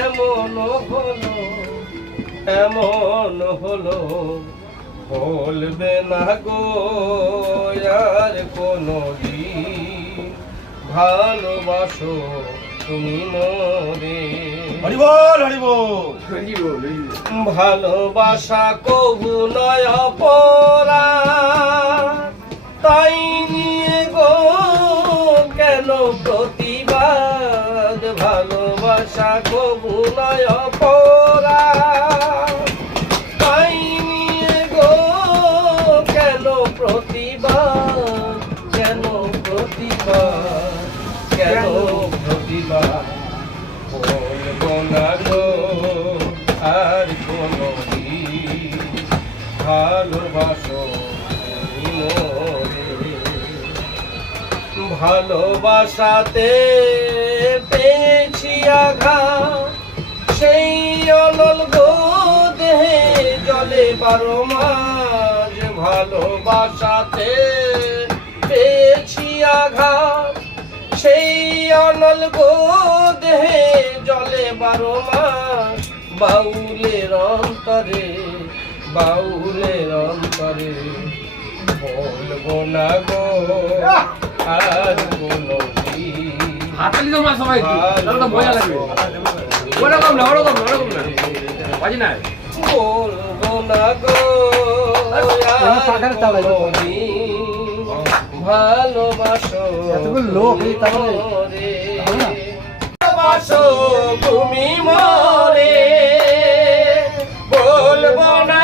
এমন হলো এমন হলো বলবে না গো আর কোনদিন ভালোবাসো তুমি মোরে। হরি বল হরি বল হরি বল। ভালোবাসা কবু নয় অপরাধ, তাই নিয়ে গো কেন প্রতিবাদ। ভালোবাসা কবু নয় অপরাধ, তাই নিয়ে গো কেন প্রতিবাদ। কেন প্রতিবাদ কেন প্রতিবাদ বলবো না গো আর কোনদিন ভালোবাসো তুমি মোরে। ভালোবাসাতে পেয়েছি আঘাত, সেই অনল গো দেহে জলে 12 মাস। ভালোবাসাতে পেয়েছি আঘাত, সেই অনল গো দেহে জলে 12 মাস। বাউলের অন্তরে বাউলের অন্তরে বলবো না গো আর কোনদিন হাতালি তোমার সবাই তাহলে তো মজা লাগবে। ওরকম না ওরকম না ওরকম না বাজি না বলবো না গো আর কোনদিন ভালোবাসো লোক এই তাহলে মোরে। ভালোবাসো তুমি মোরে বলবো না